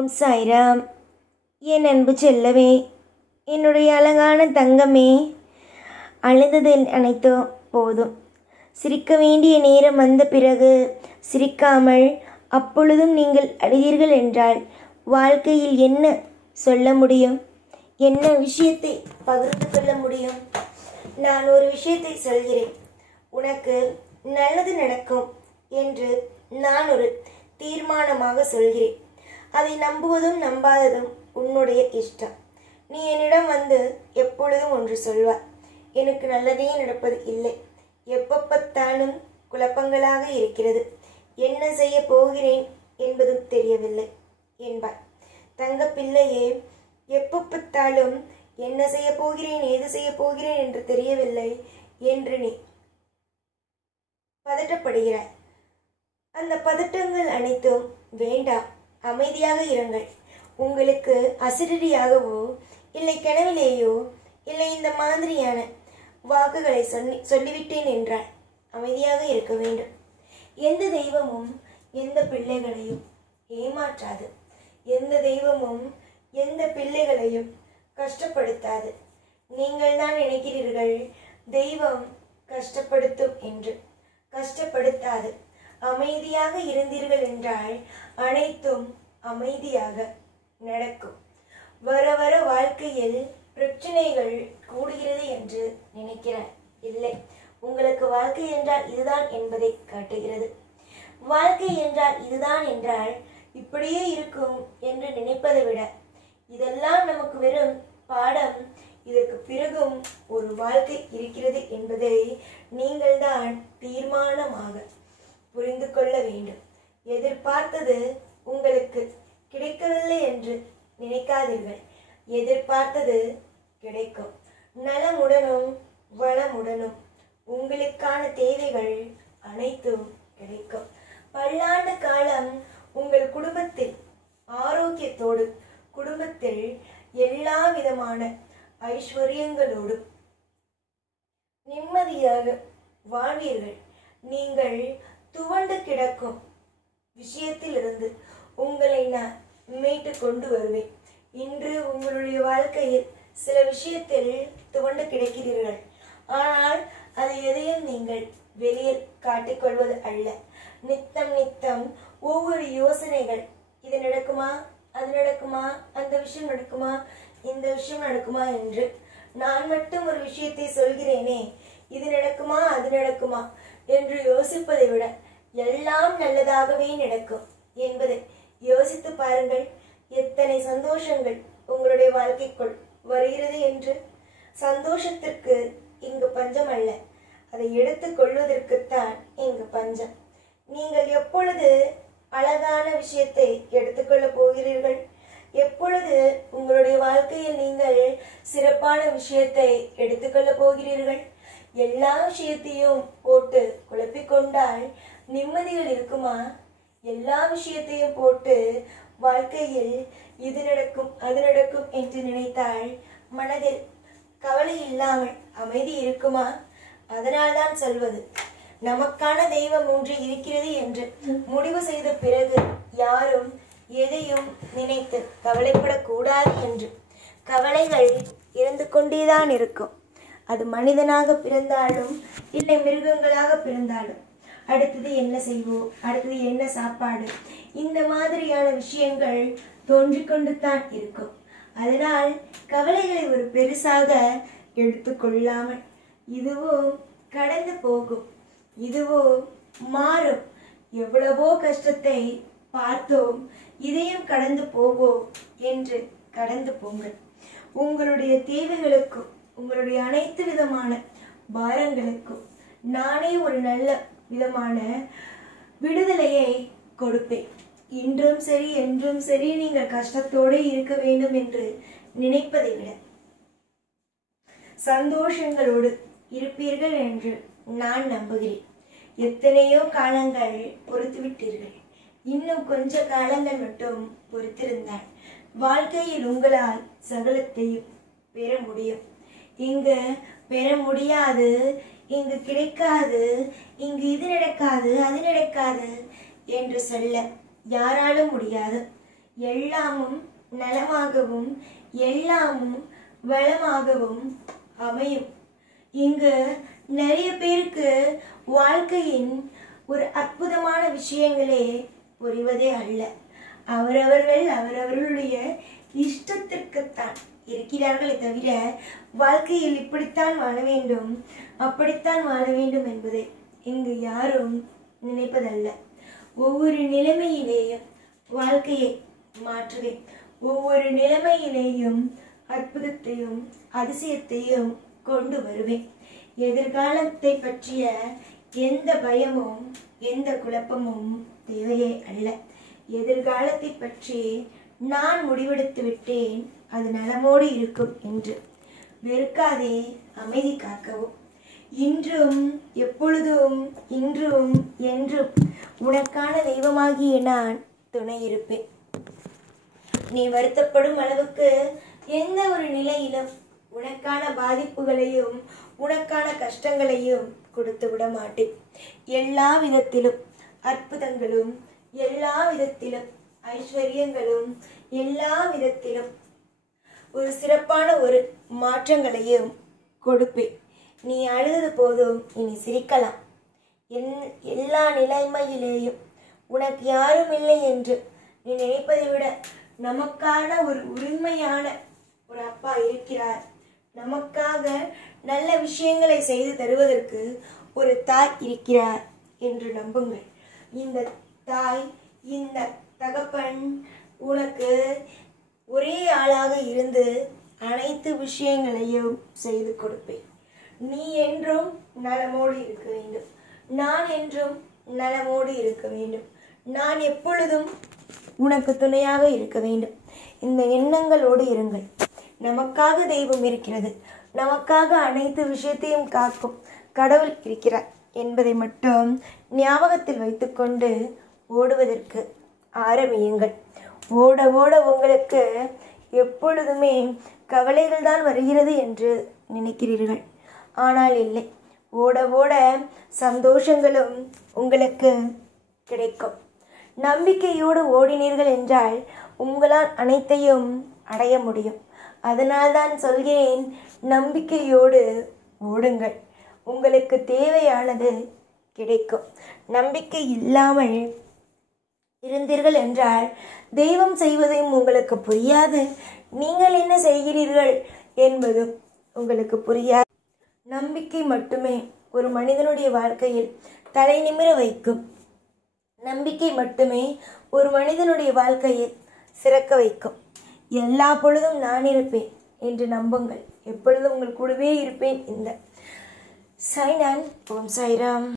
ஓம் சாய்ராம். என் அன்பு செல்லவே, என்னுடைய அழகான தங்கமே, அழுதது அனைத்தோ போதும். சிரிக்க வேண்டிய நேரம் வந்த பிறகு சிரிக்காமல் அப்பொழுதும் நீங்கள் அழுதீர்கள் என்றால் வாழ்க்கையில் என்ன சொல்ல முடியும்? என்ன விஷயத்தை பகிர்ந்து கொள்ள முடியும்? நான் ஒரு விஷயத்தை சொல்கிறேன், உனக்கு நல்லது நடக்கும் என்று நான் ஒரு தீர்மானமாக சொல்கிறேன். அதை நம்புவதும் நம்பாததும் உன்னுடைய இஷ்டம். நீ என்னிடம் வந்து எப்பொழுதும் ஒன்று சொல்வாய், எனக்கு நல்லதே நடப்பது இல்லை, எப்பப்பத்தாலும் குழப்பங்களாக இருக்கிறது, என்ன செய்ய போகிறேன் என்பதும் தெரியவில்லை என்பாய். தங்க பிள்ளையே, எப்பப்பத்தாலும் என்ன செய்ய போகிறேன், ஏது செய்ய போகிறேன் என்று தெரியவில்லை என்று நீ பதட்டப்படுகிறாய். அந்த பதட்டங்கள் அனைத்தும் வேண்டாம், அமைதியாக இருங்கள். உங்களுக்கு அசிரடியாகவோ இல்லை கனவிலேயோ இல்லை இந்த மாதிரியான வாக்குகளை சொல்லிவிட்டேன் என்றால் அமைதியாக இருக்க வேண்டும். எந்த தெய்வமும் எந்த பிள்ளைகளையும் ஏமாற்றாது, எந்த தெய்வமும் எந்த பிள்ளைகளையும் கஷ்டப்படுத்தாது. நீங்கள் தான் நினைக்கிறீர்கள் தெய்வம் கஷ்டப்படுத்தும் என்று. கஷ்டப்படுத்தாது. அமைதியாக இருந்தீர்கள் என்றால் அனைத்தும் அமைதியாக நடக்கும். வர வர வாழ்க்கையில் பிரச்சனைகள் கூடுகிறது என்று நினைக்கிறார். இல்லை, உங்களுக்கு வாழ்க்கை என்றால் இதுதான் என்பதை காட்டுகிறது. வாழ்க்கை என்றால் இதுதான் என்றால் இப்படியே இருக்கும் என்று நினைப்பதை விட இதெல்லாம் நமக்கு வெறும் பாடம், இதற்கு பிறகும் ஒரு வாழ்க்கை இருக்கிறது என்பதை நீங்கள் தான் தீர்மானமாக புரிந்து கொள்ள வேண்டும். எதிர்பார்த்தது உங்களுக்கு கிடைக்கவில்லை என்று நினைக்காதீர்கள். எதிர்பார்த்தது கிடைக்கும். நலமுடனும் வளமுடனும் உங்களுக்கான தேவைகள் அனைத்தும் கிடைக்கும். பல்லாண்டு காலம் உங்கள் குடும்பத்தில் ஆரோக்கியத்தோடு, குடும்பத்தில் எல்லா விதமான ஐஸ்வர்யங்களோடு நிம்மதியாக வாழ்வீர்கள். நீங்கள் துவண்டு கிடக்கும் விஷயத்திலிருந்து உங்களை நான் மீட்டு கொண்டு வருவேன். இன்று உங்களுடைய வாழ்க்கையில் சில விஷயத்தில் துவண்டு கிடக்கிறீர்கள். ஆனால் அது எதையும் நீங்கள் வெளியில் காட்டிக்கொள்வது அல்ல. நித்தம் நித்தம் ஒவ்வொரு யோசனைகள், இது நடக்குமா, அது நடக்குமா, அந்த விஷயம் நடக்குமா, இந்த விஷயம் நடக்குமா என்று நான் மட்டும் ஒரு விஷயத்தை சொல்கிறேனே, இது நடக்குமா, அது நடக்குமா என்று யோசிப்பதை விட எல்லாம் நல்லதாகவே நடக்கும் என்பதை யோசித்து பாருங்கள். எத்தனை சந்தோஷங்கள் உங்களுடைய வாழ்க்கைக்குள் வருகிறது என்று. சந்தோஷத்திற்கு இங்கு பஞ்சம் அல்ல, அதை எடுத்துக் கொள்வதற்குத்தான் இங்கு பஞ்சம். நீங்கள் எப்பொழுது அழகான விஷயத்தை எடுத்துக்கொள்ள போகிறீர்கள்? எப்பொழுது உங்களுடைய வாழ்க்கையில் நீங்கள் சிறப்பான விஷயத்தை எடுத்துக்கொள்ள போகிறீர்கள்? எல்லா விஷயத்தையும் போட்டு குழப்பிக்கொண்டால் நிம்மதிகள் இருக்குமா? எல்லா விஷயத்தையும் போட்டு வாழ்க்கையில் இது நடக்கும் அது நடக்கும் என்று நினைத்தால் மனதில் கவலை இல்லாமல் அமைதி இருக்குமா? அதனால்தான் சொல்வது, நமக்கான தெய்வம் ஒன்று இருக்கிறது என்று முடிவு செய்த பிறகு யாரும் எதையும் நினைத்து கவலைப்படக்கூடாது என்று. கவலைகள் இருந்து கொண்டேதான் இருக்கும். அது மனிதனாக பிறந்தாலும் இல்லை மிருகங்களாக பிறந்தாலும். அடுத்தது என்ன செய்வோம், அடுத்தது என்ன சாப்பாடு, இந்த மாதிரியான விஷயங்கள் தோன்றிக்கொண்டு தான் இருக்கும். அதனால் கவலைகளை ஒரு பெருசாக எடுத்துக்கொள்ளாமல், இதுவோ கடந்து போகும், இதுவோ மாறும், எவ்வளவோ கஷ்டத்தை பார்த்தோம், இதையும் கடந்து போவோம் என்று கடந்து போங்கள். உங்களுடைய தேவைகளுக்கும் உங்களுடைய அனைத்து விதமான பாரங்களுக்கும் நானே ஒரு நல்ல விதமான விடுதலையை கொடுப்பேன். இன்றும் சரி என்றும் சரி நீங்கள் கஷ்டத்தோடு இருக்க வேண்டும் என்று நினைப்பதை விட சந்தோஷங்களோடு இருப்பீர்கள் என்று நான் நம்புகிறேன். எத்தனையோ காலங்கள் பொறுத்து விட்டீர்கள், இன்னும் கொஞ்ச காலங்கள் மட்டும் பொறுத்திருந்தால் வாழ்க்கையில் உங்களால் சகலத்தையும் பெற முடியும். இங்கு பெற முடியாது, இங்கு கிடைக்காது, இங்கு இது நடக்காது அது நடக்காது என்று சொல்ல யாராலும் முடியாது. எல்லாமும் நலமாகவும் எல்லாமும் வளமாகவும் அமையும். இங்கு நிறைய பேருக்கு வாழ்க்கையின் ஒரு அற்புதமான விஷயங்களே புரிவதே அல்ல. அவரவர்களுடைய இஷ்டத்திற்குத்தான் இருக்கிறார்களே தவிர வாழ்க்கையில் இப்படித்தான் வாழ வேண்டும், அப்படித்தான் வாழ வேண்டும் என்பதை இங்கு யாரும் நினைப்பதல்ல. ஒவ்வொரு நிலைமையிலேயும் வாழ்க்கையை மாற்றுவேன். ஒவ்வொரு நிலைமையிலேயும் அற்புதத்தையும் அதிசயத்தையும் கொண்டு வருவேன். எதிர்காலத்தை பற்றிய எந்த பயமும் எந்த குழப்பமும் தேவையே அல்ல. எதிர்காலத்தை பற்றி நான் முடிவெடுத்து விட்டேன், அது நலமோடு இருக்கும் என்று. வெறுக்காதே, அமைதி காக்கவும். இன்றும் எப்பொழுதும் இன்றும் என்றும் உனக்கான தெய்வமாகிய நான் துணை இருப்பேன். நீ வருத்தப்படும் அளவுக்கு எந்த ஒரு நிலையிலும் உனக்கான பாதிப்புகளையும் உனக்கான கஷ்டங்களையும் கொடுத்து விட மாட்டேன். எல்லா விதத்திலும் அற்புதங்களும் எல்லா விதத்திலும் ஐஸ்வர்யங்களும் எல்லா விதத்திலும் ஒரு சிறப்பான ஒரு மாற்றங்களையும் கொடுப்பேன். நீ அழுதது போதும், இனி சிரிக்கலாம். எல்லா நிலைமையிலேயும் உனக்கு யாரும் இல்லை என்று நீ நினைப்பதை விட நமக்கான ஒரு உரிமையான ஒரு அப்பா இருக்கிறார். நமக்காக நல்ல விஷயங்களை செய்து தருவதற்கு ஒரு தாய் இருக்கிறார் என்று நம்புங்கள். இந்த தாய், இந்த தகப்பன் உனக்கு ஒரே ஆளாக இருந்து அனைத்து விஷயங்களையும் செய்து கொடுப்பேன். நீ என்றும் நலமோடு இருக்க வேண்டும். நான் என்றும் நலமோடு இருக்க வேண்டும். நான் எப்பொழுதும் உனக்கு துணையாக இருக்க வேண்டும். இந்த எண்ணங்களோடு இருங்கள். நமக்காக தெய்வம் இருக்கிறது. நமக்காக அனைத்து விஷயத்தையும் காக்கும் கடவுள் இருக்கிறார் என்பதை மட்டும் ஞாபகத்தில் வைத்துக்கொண்டு ஓடுவதற்கு ஆரம்பியுங்கள். ஓட ஓட உங்களுக்கு எப்பொழுதுமே கவலைகள் தான் வருகிறது என்று நினைக்கிறீர்கள். ஆனால் இல்லை, ஓட ஓட சந்தோஷங்களும் உங்களுக்கு கிடைக்கும். நம்பிக்கையோடு ஓடினீர்கள் என்றால் உங்களால் அனைத்தையும் அடைய முடியும். அதனால்தான் சொல்கிறேன், நம்பிக்கையோடு ஓடுங்கள். உங்களுக்கு தேவையானது கிடைக்கும். நம்பிக்கை இல்லாமல் இருந்தீர்கள் என்றால் தெய்வம் செய்வதையும் உங்களுக்கு புரியாது, நீங்கள் என்ன செய்கிறீர்கள் என்பதும் உங்களுக்கு புரியாது. நம்பிக்கை மட்டுமே ஒரு மனிதனுடைய வாழ்க்கையில் தலை நிமிர வைக்கும். நம்பிக்கை மட்டுமே ஒரு மனிதனுடைய வாழ்க்கையில் சிறக்க வைக்கும். எல்லா பொழுதும் நான் இருப்பேன் என்று நம்புங்கள். எப்பொழுதும் உங்கள் கூடவே இருப்பேன். இந்த சாய்நான். ஓம் சாய்ராம்.